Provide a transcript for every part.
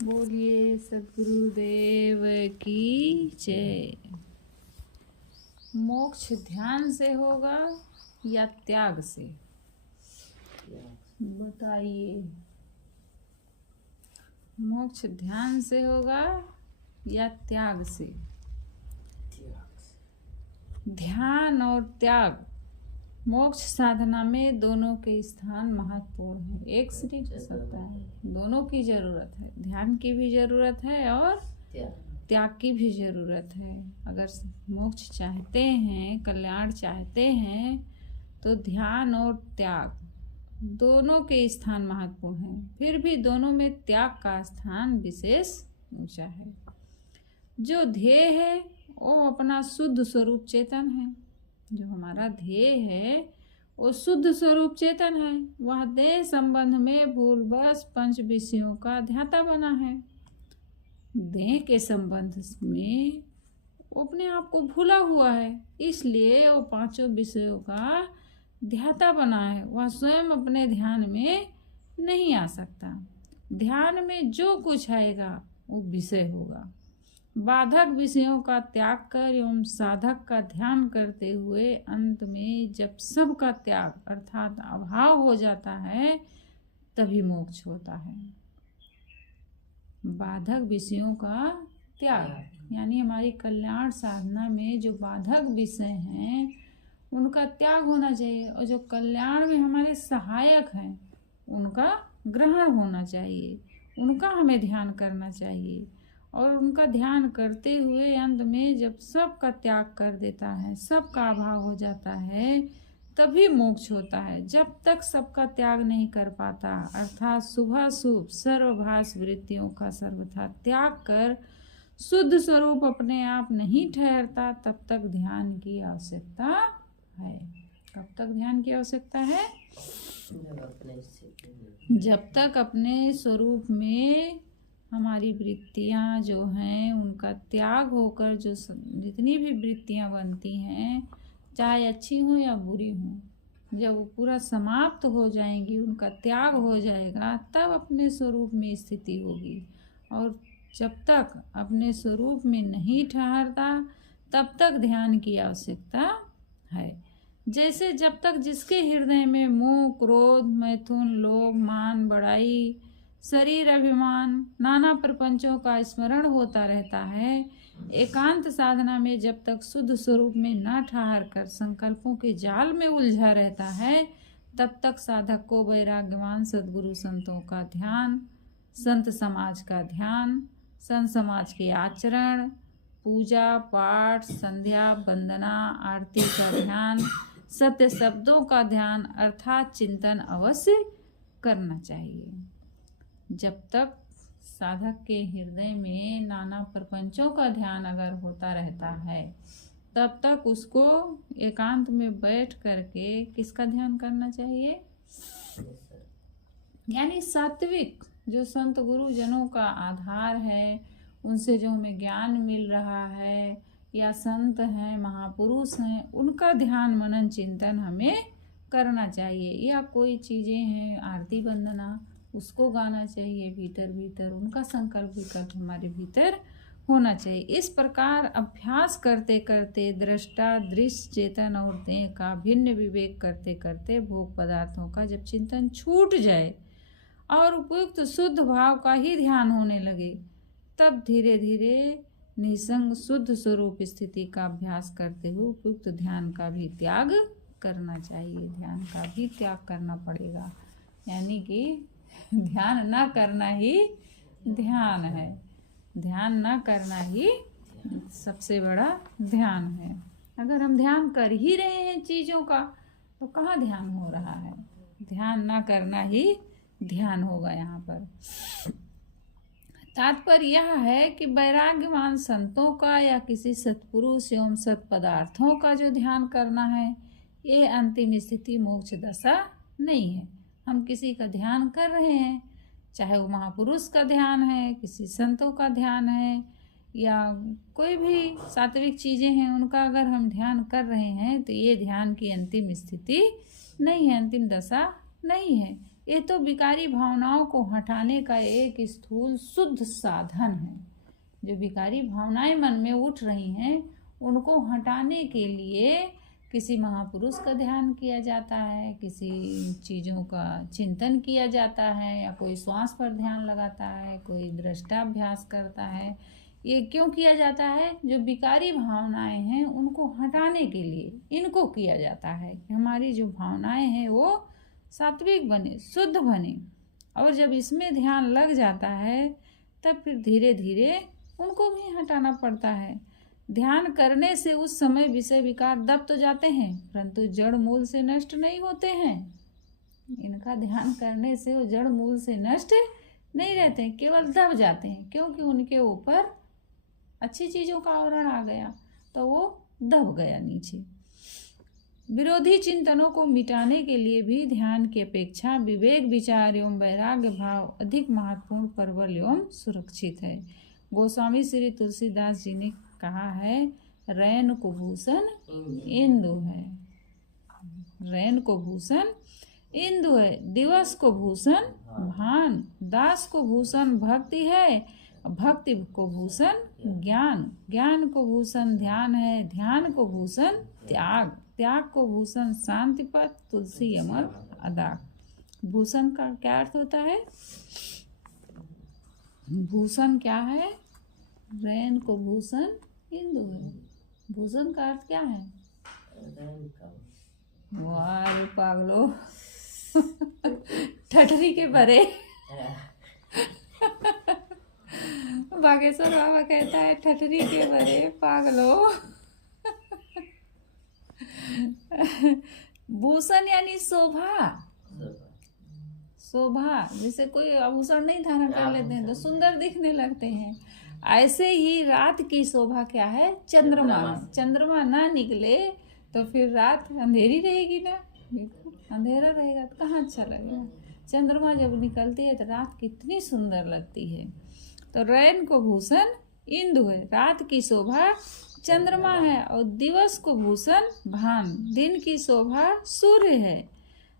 बोलिए सद्गुरुदेव की जय। मोक्ष ध्यान से होगा या त्याग से, बताइए। मोक्ष ध्यान से होगा या त्याग से? ध्यान और त्याग मोक्ष साधना में दोनों के स्थान महत्वपूर्ण है। एक से नहीं हो सकता है, दोनों की जरूरत है। ध्यान की भी जरूरत है और त्याग की भी जरूरत है। अगर मोक्ष चाहते हैं, कल्याण चाहते हैं, तो ध्येय और त्याग दोनों के स्थान महत्वपूर्ण है। फिर भी दोनों में त्याग का स्थान विशेष ऊंचा है। जो ध्येय है वो अपना शुद्ध स्वरूप चेतन है। जो हमारा ध्येय है वो शुद्ध स्वरूप चेतन है। वह देह संबंध में भूलवश पंच विषयों का ध्याता बना है। देह के संबंध में वो अपने आप को भूला हुआ है, इसलिए वो पांचों विषयों का ध्याता बना है। वह स्वयं अपने ध्यान में नहीं आ सकता। ध्यान में जो कुछ आएगा वो विषय होगा। बाधक विषयों का त्याग कर एवं साधक का ध्यान करते हुए अंत में जब सबका त्याग अर्थात अभाव हो जाता है, तभी मोक्ष होता है। बाधक विषयों का त्याग यानी हमारी कल्याण साधना में जो बाधक विषय हैं उनका त्याग होना चाहिए, और जो कल्याण में हमारे सहायक हैं उनका ग्रहण होना चाहिए। उनका हमें ध्यान करना चाहिए, और उनका ध्यान करते हुए अंत में जब सबका त्याग कर देता है, सबका अभाव हो जाता है, तभी मोक्ष होता है। जब तक सबका त्याग नहीं कर पाता अर्थात शुभाशुभ सर्वभास वृत्तियों का सर्वथा त्याग कर शुद्ध स्वरूप अपने आप नहीं ठहरता, तब तक ध्यान की आवश्यकता है। कब तक ध्यान की आवश्यकता है? जब तक अपने स्वरूप में हमारी वृत्तियां जो हैं उनका त्याग होकर जो जितनी भी वृत्तियां बनती हैं, चाहे अच्छी हों या बुरी हों, जब वो पूरा समाप्त हो जाएंगी, उनका त्याग हो जाएगा, तब अपने स्वरूप में स्थिति होगी। और जब तक अपने स्वरूप में नहीं ठहरता तब तक ध्यान की आवश्यकता है। जैसे जब तक जिसके हृदय में मोह, क्रोध, मैथुन, लोभ, मान, बड़ाई, शरीर अभिमान, नाना प्रपंचों का स्मरण होता रहता है, एकांत साधना में जब तक शुद्ध स्वरूप में न ठहर कर संकल्पों के जाल में उलझा रहता है, तब तक साधक को वैराग्यवान सद्गुरु संतों का ध्यान, संत समाज का ध्यान, संत समाज के आचरण, पूजा पाठ, संध्या वंदना, आरती का ध्यान, सत्य शब्दों का ध्यान अर्थात चिंतन अवश्य करना चाहिए। जब तक साधक के हृदय में नाना प्रपंचों का ध्यान अगर होता रहता है, तब तक उसको एकांत में बैठ करके किसका ध्यान करना चाहिए? यानी सात्विक जो संत गुरुजनों का आधार है, उनसे जो हमें ज्ञान मिल रहा है, या संत हैं, महापुरुष हैं, उनका ध्यान मनन चिंतन हमें करना चाहिए। या कोई चीज़ें हैं, आरती वंदना, उसको गाना चाहिए भीतर भीतर, उनका संकल्प विकल्प हमारे भीतर होना चाहिए। इस प्रकार अभ्यास करते करते दृष्टा, दृश्य, चेतन और देह का भिन्न विवेक करते करते भोग पदार्थों का जब चिंतन छूट जाए और उपयुक्त शुद्ध भाव का ही ध्यान होने लगे, तब धीरे धीरे निसंग शुद्ध स्वरूप स्थिति का अभ्यास करते हुए उपयुक्त ध्यान का भी त्याग करना चाहिए। ध्यान का भी त्याग करना पड़ेगा, यानी कि ध्यान ना करना ही ध्यान है। ध्यान ना करना ही सबसे बड़ा ध्यान है। अगर हम ध्यान कर ही रहे हैं चीज़ों का, तो कहाँ ध्यान हो रहा है? ध्यान ना करना ही ध्यान होगा यहाँ पर। तात्पर्य यह है कि वैराग्यवान संतों का या किसी सत्पुरुष एवं सत्पदार्थों का जो ध्यान करना है, ये अंतिम स्थिति मोक्ष दशा नहीं है। हम किसी का ध्यान कर रहे हैं, चाहे वो महापुरुष का ध्यान है, किसी संतों का ध्यान है, या कोई भी सात्विक चीज़ें हैं, उनका अगर हम ध्यान कर रहे हैं, तो ये ध्यान की अंतिम स्थिति नहीं है, अंतिम दशा नहीं है। ये तो विकारी भावनाओं को हटाने का एक स्थूल शुद्ध साधन है। जो विकारी भावनाएं मन में उठ रही हैं उनको हटाने के लिए किसी महापुरुष का ध्यान किया जाता है, किसी चीज़ों का चिंतन किया जाता है, या कोई श्वास पर ध्यान लगाता है, कोई दृष्टाभ्यास करता है। ये क्यों किया जाता है? जो विकारी भावनाएं हैं उनको हटाने के लिए इनको किया जाता है कि हमारी जो भावनाएं हैं वो सात्विक बने, शुद्ध बने। और जब इसमें ध्यान लग जाता है तब फिर धीरे धीरे उनको भी हटाना पड़ता है। ध्यान करने से उस समय विषय विकार दब तो जाते हैं, परंतु जड़ मूल से नष्ट नहीं होते हैं। इनका ध्यान करने से वो जड़ मूल से नष्ट नहीं रहते हैं, केवल दब जाते हैं, क्योंकि उनके ऊपर अच्छी चीज़ों का आवरण आ गया तो वो दब गया नीचे। विरोधी चिंतनों को मिटाने के लिए भी ध्यान की अपेक्षा विवेक, विचार एवं वैराग्य भाव अधिक महत्वपूर्ण, प्रबल एवं सुरक्षित है। गोस्वामी श्री तुलसीदास जी ने कहा है, रैन को भूषण इंदु है, रैन को भूषण इंदु है, दिवस को भूषण भान, दास को भूषण भक्ति है, भक्ति को भूषण ज्ञान, ज्ञान को भूषण ध्यान है, ध्यान को भूषण त्याग, त्याग को भूषण शांति पद, तुलसी अमर अदाग। भूषण का क्या अर्थ होता है? भूषण क्या है? रैन को भूषण इंदु है। भूषण का अर्थ क्या है? वाह पागलो ठठरी के परे। बागेश्वर बाबा कहता है ठठरी के परे पागलो। भूषण यानी शोभा, शोभा। जैसे कोई आभूषण नहीं धारण कर लेते हैं तो सुंदर दिखने लगते हैं, ऐसे ही रात की शोभा क्या है? चंद्रमा। चंद्रमा ना निकले तो फिर रात अंधेरी रहेगी ना, अंधेरा रहेगा तो कहाँ अच्छा लगेगा। चंद्रमा जब निकलती है तो रात कितनी सुंदर लगती है। तो रैन को भूषण इंदु है, रात की शोभा चंद्रमा है, और दिवस को भूषण भान, दिन की शोभा सूर्य है,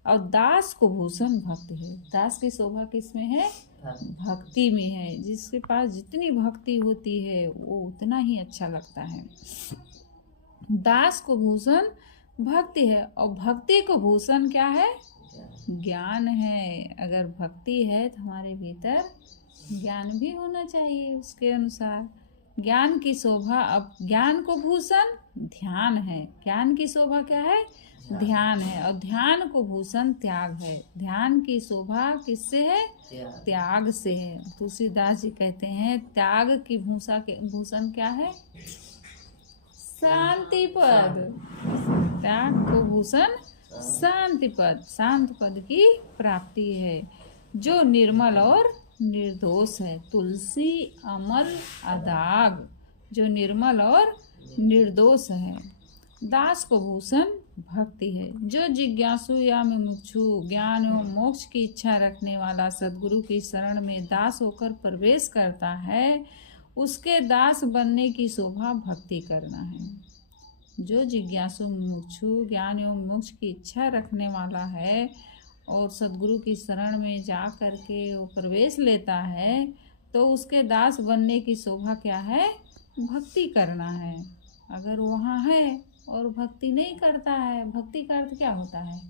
और दास को भूषण भक्ति है। दास की शोभा किसमें है? भक्ति में है। जिसके पास जितनी भक्ति होती है वो उतना ही अच्छा लगता है। दास को भूषण भक्ति है, और भक्ति को भूषण क्या है? ज्ञान है। अगर भक्ति है तो हमारे भीतर ज्ञान भी होना चाहिए उसके अनुसार। ज्ञान की शोभा, अब ज्ञान को भूषण ध्यान है, ज्ञान की शोभा क्या है? ध्यान है, और ध्यान को भूषण त्याग है। ध्यान की शोभा किससे है? त्याग से है। तुलसीदास जी कहते हैं त्याग की भूषण क्या है? शांति पद। त्याग को भूषण शांति पद, शांत पद की प्राप्ति है, जो निर्मल और निर्दोष है। तुलसी अमल अदाग, जो निर्मल और निर्दोष है। दास को भूषण भक्ति है, जो जिज्ञासु या मुमुक्षु, ज्ञान एवं मोक्ष की इच्छा रखने वाला सद्गुरु की शरण में दास होकर प्रवेश करता है, उसके दास बनने की शोभा भक्ति करना है। जो जिज्ञासु मुमुक्षु, ज्ञान एवं मोक्ष की इच्छा रखने वाला है और सद्गुरु की शरण में जा करके वो प्रवेश लेता है, तो उसके दास बनने की शोभा क्या है? भक्ति करना है। अगर वहाँ है और भक्ति नहीं करता है, भक्ति का अर्थ क्या होता है?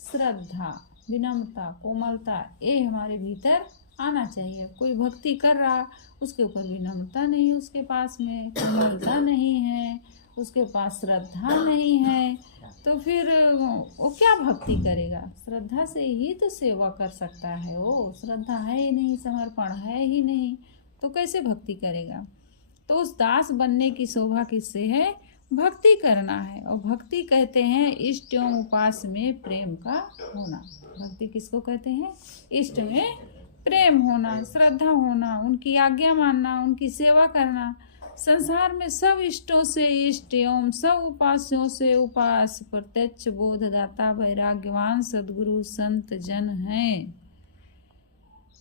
श्रद्धा, विनम्रता, कोमलता, ये हमारे भीतर आना चाहिए। कोई भक्ति कर रहा, उसके ऊपर विनम्रता नहीं, उसके पास में कोमलता नहीं है, उसके पास श्रद्धा नहीं है, तो फिर वो क्या भक्ति करेगा? श्रद्धा से ही तो सेवा कर सकता है। वो श्रद्धा है ही नहीं, समर्पण है ही नहीं, तो कैसे भक्ति करेगा? तो उस दास बनने की शोभा किससे है? भक्ति करना है। और भक्ति कहते हैं इष्ट एवं उपास में प्रेम का होना। भक्ति किसको कहते हैं? इष्ट में प्रेम होना, श्रद्धा होना, उनकी आज्ञा मानना, उनकी सेवा करना। संसार में सब इष्टों से इष्ट एवं सब उपास्यों से उपास, प्रत्यक्ष बोधदाता वैराग्यवान सद्गुरु संत जन हैं।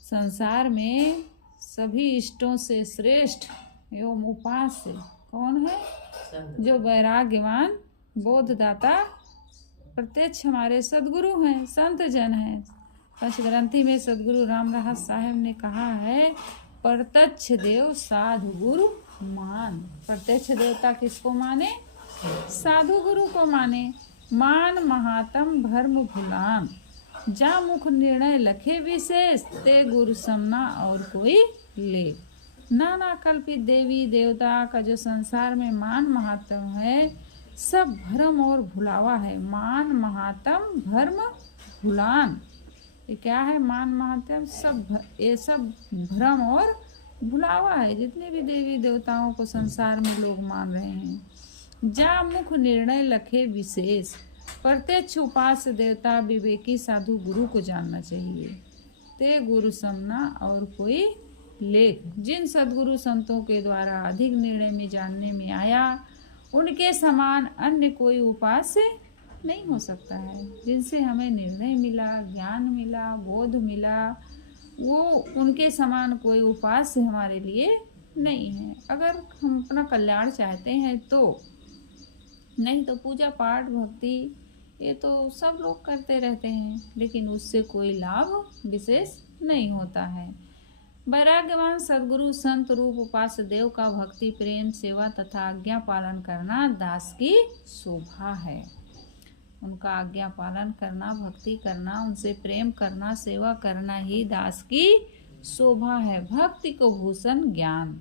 संसार में सभी इष्टों से श्रेष्ठ एवं उपास्य कौन है? जो वैराग्यवान बोधदाता प्रत्यक्ष हमारे सद्गुरु हैं, संत जन हैं। पंचग्रंथी में सदगुरु रामदास साहब ने कहा है, प्रत्यक्ष देव साधु गुरु मान। प्रत्यक्ष देवता किसको माने? साधु गुरु को माने। मान महात्म भर्म भुलान, जा मुख निर्णय लखे विशेष, ते गुरु समना और कोई ले। नाना कल्पित देवी देवता का जो संसार में मान महात्म है, सब भ्रम और भुलावा है। मान महात्म भर्म भुलान, ये क्या है? मान महात्म ये सब भ्रम और भुलावा है। जितने भी देवी देवताओं को संसार में लोग मान रहे हैं। जा मुख निर्णय लखे विशेष, प्रत्यक्ष उपास्य देवता विवेकी साधु गुरु को जानना चाहिए। ते गुरु समना और कोई लेख, जिन सदगुरु संतों के द्वारा अधिक निर्णय में जानने में आया, उनके समान अन्य कोई उपास्य नहीं हो सकता है। जिनसे हमें निर्णय मिला, ज्ञान मिला, बोध मिला, वो उनके समान कोई उपास्य हमारे लिए नहीं है। अगर हम अपना कल्याण चाहते हैं तो, नहीं तो पूजा पाठ भक्ति ये तो सब लोग करते रहते हैं, लेकिन उससे कोई लाभ विशेष नहीं होता है। वैराग्यवान सदगुरु संत रूप उपास्य देव का भक्ति प्रेम सेवा तथा आज्ञा पालन करना दास की शोभा है। उनका आज्ञा पालन करना, भक्ति करना, उनसे प्रेम करना, सेवा करना ही दास की शोभा है। भक्ति को भूषण ज्ञान,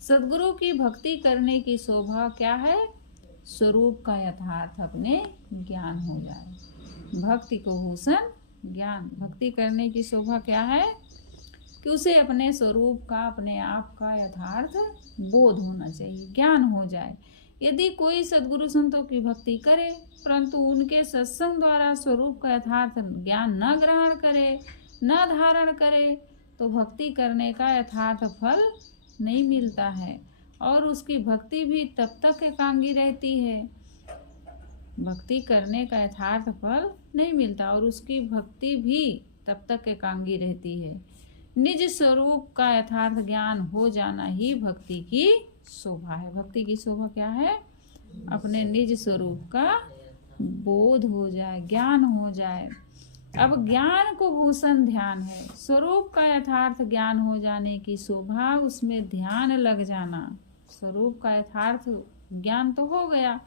सदगुरु की भक्ति करने की शोभा क्या है? स्वरूप का यथार्थ अपने ज्ञान हो जाए। भक्ति को भूषण ज्ञान, भक्ति करने की शोभा क्या है? कि उसे अपने स्वरूप का, अपने आप का यथार्थ बोध होना चाहिए, ज्ञान हो जाए। यदि कोई सदगुरु संतों की भक्ति करे परंतु उनके सत्संग द्वारा स्वरूप का यथार्थ ज्ञान न ग्रहण करे, न धारण करे, तो भक्ति करने का यथार्थ फल नहीं मिलता है और उसकी भक्ति भी तब तक एकांगी रहती है। भक्ति करने का यथार्थ फल नहीं मिलता और उसकी भक्ति भी तब तक एकांगी रहती है। निज स्वरूप का यथार्थ ज्ञान हो जाना ही भक्ति की शोभा है। भक्ति की शोभा क्या है? अपने निज स्वरूप का बोध हो जाए, ज्ञान हो जाए। अब ज्ञान को भूषण ध्यान है। स्वरूप का यथार्थ ज्ञान हो जाने की शोभा उसमें ध्यान लग जाना। स्वरूप का यथार्थ ज्ञान तो हो गया,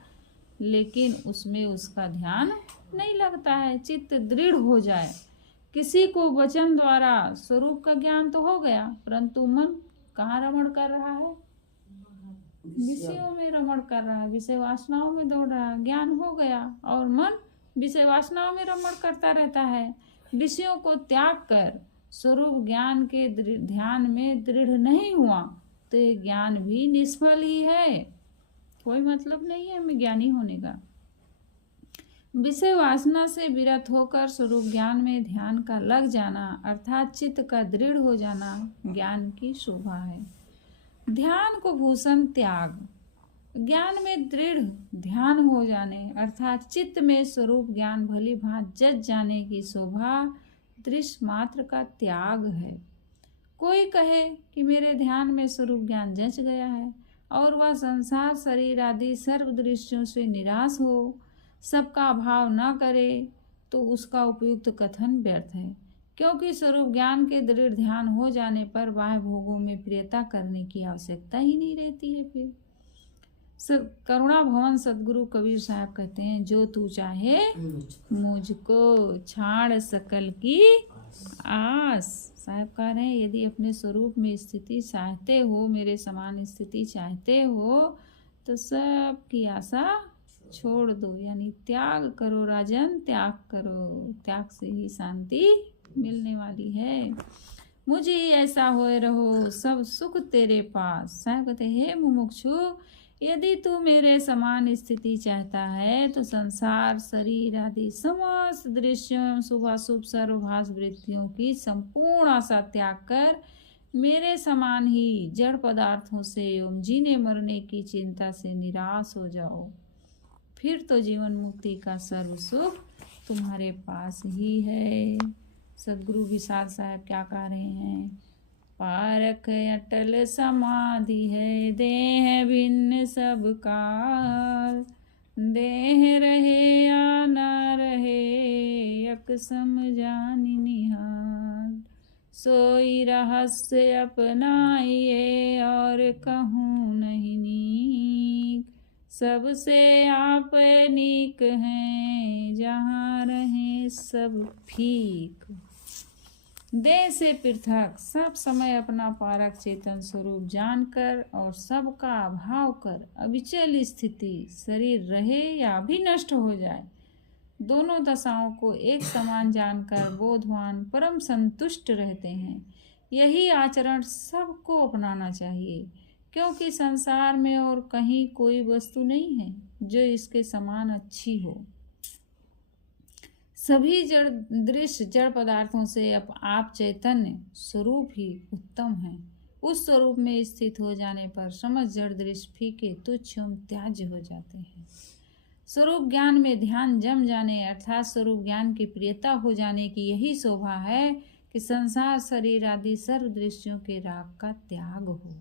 लेकिन उसमें उसका ध्यान नहीं लगता है। चित्त दृढ़ हो जाए। किसी को वचन द्वारा स्वरूप का ज्ञान तो हो गया, परंतु मन कहाँ रमण कर रहा है? विषयों में रमण कर रहा है, विषय वासनाओं में दौड़ रहा है। ज्ञान हो गया और मन विषय वासनाओं में रमण करता रहता है। विषयों को त्याग कर स्वरूप ज्ञान के ध्यान में दृढ़ नहीं हुआ तो ये ज्ञान भी निष्फल ही है। कोई मतलब नहीं है हमें ज्ञानी होने का। विषय वासना से विरत होकर स्वरूप ज्ञान में ध्यान का लग जाना अर्थात चित्त का दृढ़ हो जाना ज्ञान की शोभा है। ध्यान को भूषण त्याग, ज्ञान में दृढ़ ध्यान हो जाने अर्थात चित्त में स्वरूप ज्ञान भली भांति जच जाने की शोभा दृश्य मात्र का त्याग है। कोई कहे कि मेरे ध्यान में स्वरूप ज्ञान जच गया है और वह संसार शरीर आदि सर्व दृश्यों से निराश हो, सबका अभाव न करे, तो उसका उपयुक्त कथन व्यर्थ है, क्योंकि स्वरूप ज्ञान के दृढ़ ध्यान हो जाने पर बाह्य भोगों में प्रियता करने की आवश्यकता ही नहीं रहती है। फिर करुणा भवन सदगुरु कबीर साहब कहते हैं, जो तू चाहे मुझको छाड़ सकल की आस। साहब कह रहे हैं, यदि अपने स्वरूप में स्थिति चाहते हो, मेरे समान स्थिति चाहते हो, तो सब की आशा छोड़ दो, यानी त्याग करो राजन, त्याग करो। त्याग से ही शांति मिलने वाली है। मुझे ऐसा होए रहो, सब सुख तेरे पास। साहब कहते हे मुमुक्षु, यदि तू मेरे समान स्थिति चाहता है तो संसार शरीर आदि समस्त दृश्यों एवं शुभाशुभ सर्वभास वृत्तियों की संपूर्ण आशा त्याग कर मेरे समान ही जड़ पदार्थों से एवं जीने मरने की चिंता से निराश हो जाओ। फिर तो जीवन मुक्ति का सर्व सुख तुम्हारे पास ही है। सदगुरु विशाल साहब क्या कह रहे हैं? पारख अटल समाधि है, देह भिन्न सब काल, देह रहे या ना रहे यक समझानी निहाल। सोई रहस्य अपनाइए और कहूँ नहीं नीक। सबसे आप नीक हैं जहाँ रहे सब फीक। देह से पृथक सब समय अपना पारक चेतन स्वरूप जानकर और सबका अभाव कर अविचल स्थिति शरीर रहे या भी नष्ट हो जाए, दोनों दशाओं को एक समान जानकर बोधवान परम संतुष्ट रहते हैं। यही आचरण सबको अपनाना चाहिए, क्योंकि संसार में और कहीं कोई वस्तु नहीं है जो इसके समान अच्छी हो। सभी जड़ दृश्य जड़ पदार्थों से आप चैतन्य स्वरूप ही उत्तम है। उस स्वरूप में स्थित हो जाने पर समस्त जड़ दृश्य फीके तुच्छ एवं त्याज्य हो जाते हैं। स्वरूप ज्ञान में ध्यान जम जाने अर्थात स्वरूप ज्ञान की प्रियता हो जाने की यही शोभा है कि संसार शरीर आदि सर्व दृश्यों के राग का त्याग हो।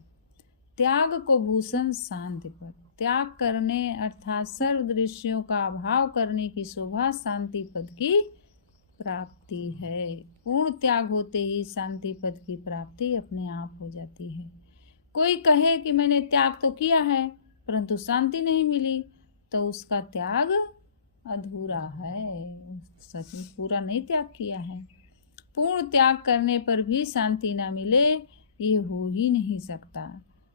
त्याग को भूषण शांति पद, त्याग करने अर्थात सर्व दृश्यों का अभाव करने की शोभा शांति पद की प्राप्ति है। पूर्ण त्याग होते ही शांति पद की प्राप्ति अपने आप हो जाती है। कोई कहे कि मैंने त्याग तो किया है परंतु शांति नहीं मिली, तो उसका त्याग अधूरा है, सच में पूरा नहीं त्याग किया है। पूर्ण त्याग करने पर भी शांति ना मिले, ये हो ही नहीं सकता।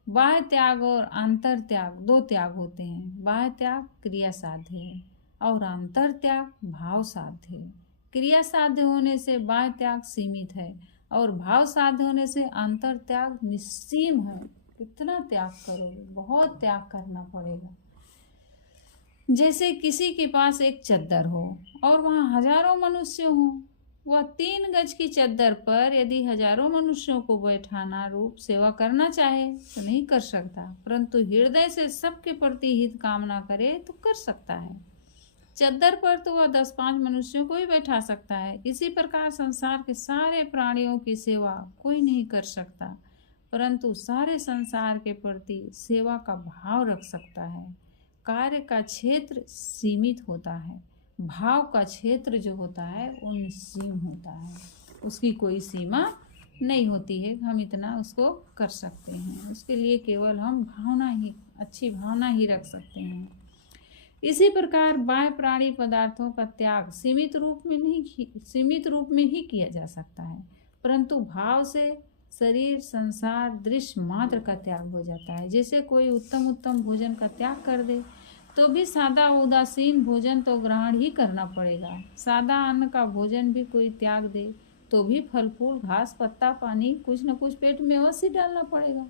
बाह्य त्याग और आंतर त्याग दो त्याग होते हैं। बाह्य त्याग क्रिया साध्य है और आंतर त्याग भाव साध्य है। क्रिया साध्य होने से बाह्य त्याग सीमित है और भाव साध्य होने से आंतर त्याग निस्सीम है। कितना त्याग करोगे, बहुत त्याग करना पड़ेगा। जैसे किसी के पास एक चद्दर हो और वहाँ हजारों मनुष्य हों, वह 3 गज की चद्दर पर यदि हजारों मनुष्यों को बैठाना रूप सेवा करना चाहे तो नहीं कर सकता, परंतु हृदय से सबके प्रति हित कामना करे तो कर सकता है। चद्दर पर तो वह 10-5 मनुष्यों को ही बैठा सकता है। इसी प्रकार संसार के सारे प्राणियों की सेवा कोई नहीं कर सकता, परंतु सारे संसार के प्रति सेवा का भाव रख सकता है। कार्य का क्षेत्र सीमित होता है, भाव का क्षेत्र जो होता है वो निस्सीम होता है। उसकी कोई सीमा नहीं होती है, हम इतना उसको कर सकते हैं। उसके लिए केवल हम भावना ही, अच्छी भावना ही रख सकते हैं। इसी प्रकार बाह्य प्राणी पदार्थों का त्याग सीमित रूप में ही किया जा सकता है, परंतु भाव से शरीर संसार दृश्य मात्र का त्याग हो जाता है। जैसे कोई उत्तम भोजन का त्याग कर दे तो भी सादा उदासीन भोजन तो ग्रहण ही करना पड़ेगा। सादा अन्न का भोजन भी कोई त्याग दे तो भी फल फूल घास पत्ता पानी कुछ न कुछ पेट में अवश्य डालना पड़ेगा।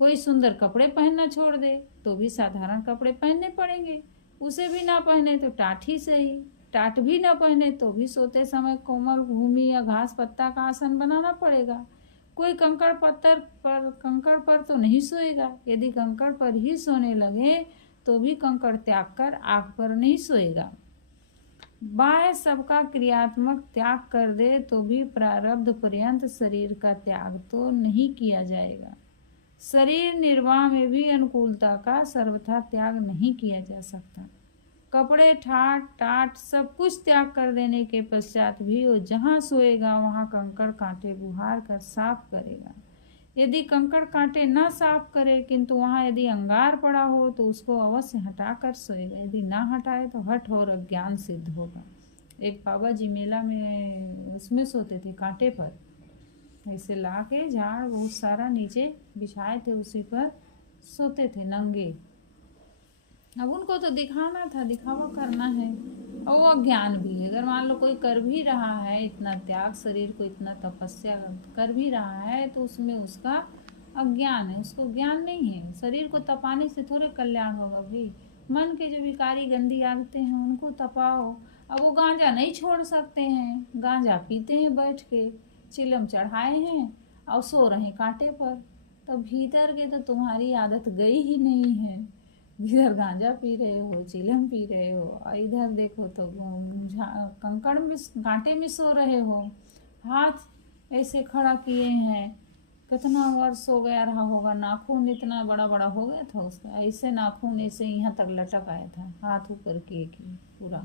कोई सुंदर कपड़े पहनना छोड़ दे तो भी साधारण कपड़े पहनने पड़ेंगे। उसे भी ना पहने तो टाट ही सही, टाट भी ना पहने तो भी सोते समय कोमल भूमि या घास पत्ता का आसन बनाना पड़ेगा। कोई कंकड़ पर तो नहीं सोएगा। यदि कंकड़ पर ही सोने लगे तो भी कंकड़ त्याग कर आग पर नहीं सोएगा। बाह्य सबका क्रियात्मक त्याग कर दे तो भी प्रारब्ध पर्यंत शरीर का त्याग तो नहीं किया जाएगा। शरीर निर्वाह में भी अनुकूलता का सर्वथा त्याग नहीं किया जा सकता। कपड़े ठाट टाट सब कुछ त्याग कर देने के पश्चात भी वो जहाँ सोएगा वहाँ कंकड़ कांटे बुहार कर साफ करेगा। यदि कंकड़ कांटे न साफ करे किंतु वहाँ यदि अंगार पड़ा हो तो उसको अवश्य हटा कर सोएगा। यदि ना हटाए तो हठ और अज्ञान सिद्ध होगा। एक बाबा जी मेला में उसमें सोते थे कांटे पर, ऐसे ला के झाड़ बहुत सारा नीचे बिछाए थे, उसी पर सोते थे नंगे। अब उनको तो दिखाना था, दिखावा करना है और वो अज्ञान भी है। अगर मान लो कोई कर भी रहा है इतना त्याग, शरीर को इतना तपस्या कर भी रहा है तो उसमें उसका अज्ञान है, उसको ज्ञान नहीं है। शरीर को तपाने से थोड़े कल्याण होगा भाई। मन के जो विकारी गंदी आदतें हैं उनको तपाओ। अब वो गांजा नहीं छोड़ सकते हैं, गांजा पीते हैं बैठ के, चिलम चढ़ाए हैं और सो रहे कांटे पर, तब भीतर के तो तुम्हारी आदत गई ही नहीं है। इधर गांजा पी रहे हो, चिलम पी रहे हो और इधर देखो तो कंकड़ में कांटे में सो रहे हो। हाथ ऐसे खड़ा किए हैं, कितना वर्ष हो गया रहा होगा, नाखून इतना बड़ा बड़ा हो गया था उसका, ऐसे नाखून ऐसे यहाँ तक लटक आया था, हाथ ऊपर किए पूरा।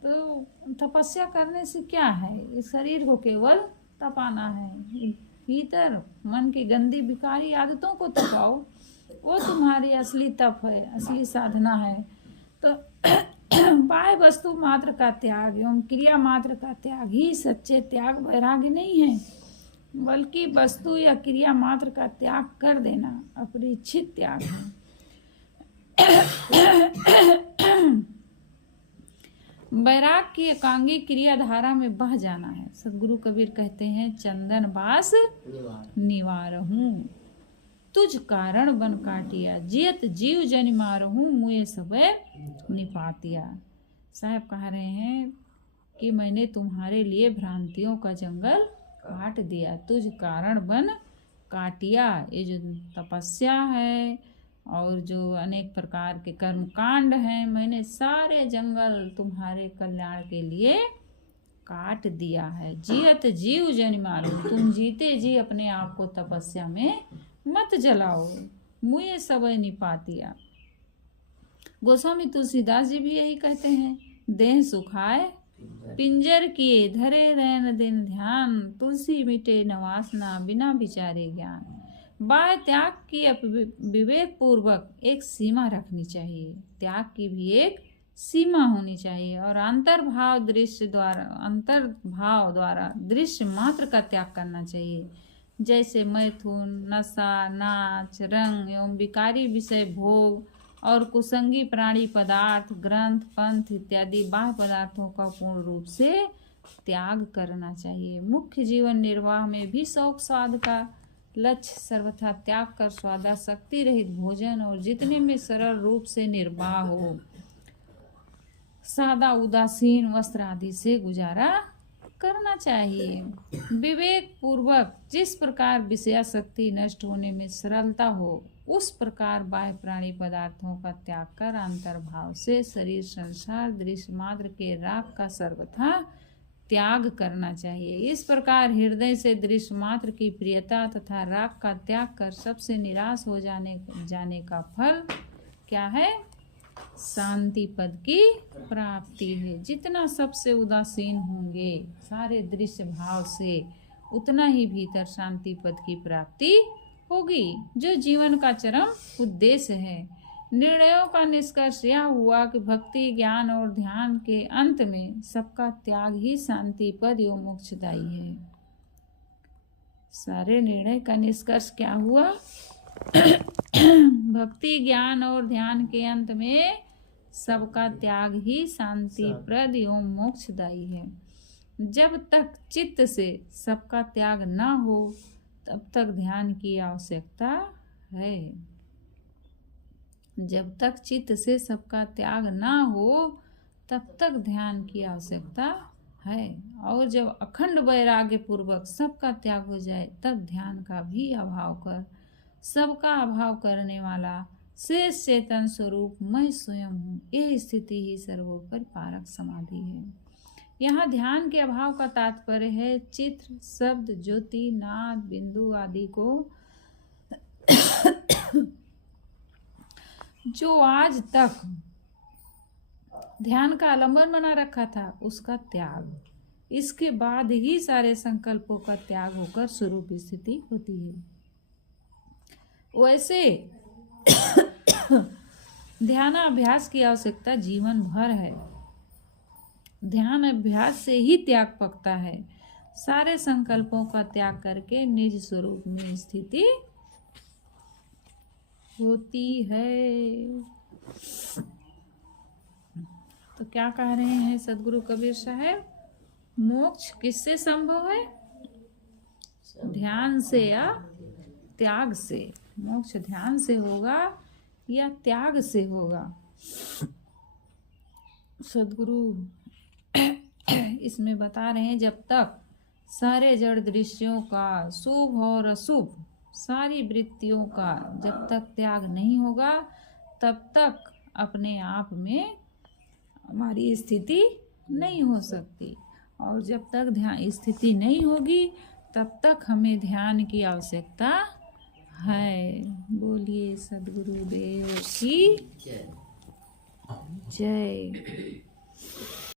तो तपस्या करने से क्या है, इस शरीर को केवल तपाना है, भीतर मन की गंदी विकारी आदतों को तपाओ, वो तुम्हारी असली तप है, असली साधना है। तो बाह्य वस्तु मात्र का त्याग एवं क्रिया मात्र का त्याग ही सच्चे त्याग वैराग्य नहीं है, बल्कि वस्तु या क्रिया मात्र का त्याग कर देना अपरिच्छित त्याग है। वैराग की एकांगी क्रिया धारा में बह जाना है। सदगुरु कबीर कहते हैं, चंदन बास निवारहूं, तुझ कारण बन काटिया, जियत जीव जन मारहूं, मुए सबे निपातिया। साहब कह रहे हैं कि मैंने तुम्हारे लिए भ्रांतियों का जंगल काट दिया, तुझ कारण बन काटिया। ये जो तपस्या है और जो अनेक प्रकार के कर्म कांड हैं, मैंने सारे जंगल तुम्हारे कल्याण के लिए काट दिया है। जियत जीव जन मारो, तुम जीते जी अपने आप को तपस्या में मत जलाओ, मुझे सब निपातिया। गोस्वामी तुलसीदास जी भी यही कहते हैं, देह सुखाए पिंजर किए, धरे रहन दिन ध्यान, तुलसी मिटे न वासना, बिना विचारे ज्ञान। बाह्य त्याग की विवेक पूर्वक एक सीमा रखनी चाहिए, त्याग की भी एक सीमा होनी चाहिए, और अंतर्भाव द्वारा दृश्य मात्र का त्याग करना चाहिए, जैसे मैथुन, नशा, नाच, रंग एवं विकारी विषय भोग और कुसंगी प्राणी पदार्थ, ग्रंथ, पंथ इत्यादि बाह्य पदार्थों का पूर्ण रूप से त्याग करना चाहिए। मुख्य जीवन निर्वाह में भी शौक स्वाद का लक्ष्य सर्वथा त्याग कर स्वादासक्ति रहित भोजन और जितने में सरल रूप से निर्वाह हो, सादा उदासीन वस्त्र आदि से गुजारा करना चाहिए। विवेक पूर्वक जिस प्रकार विषयासक्ति नष्ट होने में सरलता हो, उस प्रकार बाह्य प्राणी पदार्थों का त्याग कर अंतर्भाव से शरीर, संसार, दृश्य मात्र के राग का सर्वथा त्याग करना चाहिए। इस प्रकार हृदय से दृश्य मात्र की प्रियता तथा राग का त्याग कर सबसे निराश हो जाने का फल क्या है? शांति पद की प्राप्ति है। जितना सबसे उदासीन होंगे सारे दृश्य भाव से, उतना ही भीतर शांति पद की प्राप्ति होगी, जो जीवन का चरम उद्देश्य है। निर्णयों का निष्कर्ष यह हुआ कि भक्ति, ज्ञान और ध्यान के अंत में सबका त्याग ही शांति पद एवं मोक्षदायी है। सारे निर्णय का निष्कर्ष क्या हुआ? भक्ति, ज्ञान और ध्यान के अंत में सबका त्याग ही शांति प्रद एवं मोक्षदायी है। जब तक चित्त से सबका त्याग न हो, तब तक ध्यान की आवश्यकता है। जब तक चित्त से सबका त्याग न हो, तब तक ध्यान की आवश्यकता है। और जब अखंड वैराग्य पूर्वक सबका त्याग हो जाए, तब ध्यान का भी अभाव कर सबका अभाव करने वाला शेष चेतन स्वरूप मैं स्वयं हूँ, यह स्थिति ही सर्वोपरि पारक समाधि है। यहाँ ध्यान के अभाव का तात्पर्य है चित्र, शब्द, ज्योति, नाद, बिंदु आदि को जो आज तक ध्यान का आलंबन बना रखा था, उसका त्याग। इसके बाद ही सारे संकल्पों का त्याग होकर स्वरूप स्थिति होती है। वैसे ध्यान अभ्यास की आवश्यकता जीवन भर है। ध्यान अभ्यास से ही त्याग पकता है। सारे संकल्पों का त्याग करके निज स्वरूप में स्थिति होती है। तो क्या कह रहे हैं सदगुरु कबीर साहब? मोक्ष किससे संभव है? ध्यान से या त्याग से। मोक्ष ध्यान से होगा या त्याग से होगा। सदगुरु इसमें बता रहे हैं, जब तक सारे जड़ दृश्यों का, शुभ और अशुभ सारी वृत्तियों का जब तक त्याग नहीं होगा, तब तक अपने आप में हमारी स्थिति नहीं हो सकती। और जब तक ध्यान स्थिति नहीं होगी, तब तक हमें ध्यान की आवश्यकता है। बोलिए सद्गुरुदेव की जय।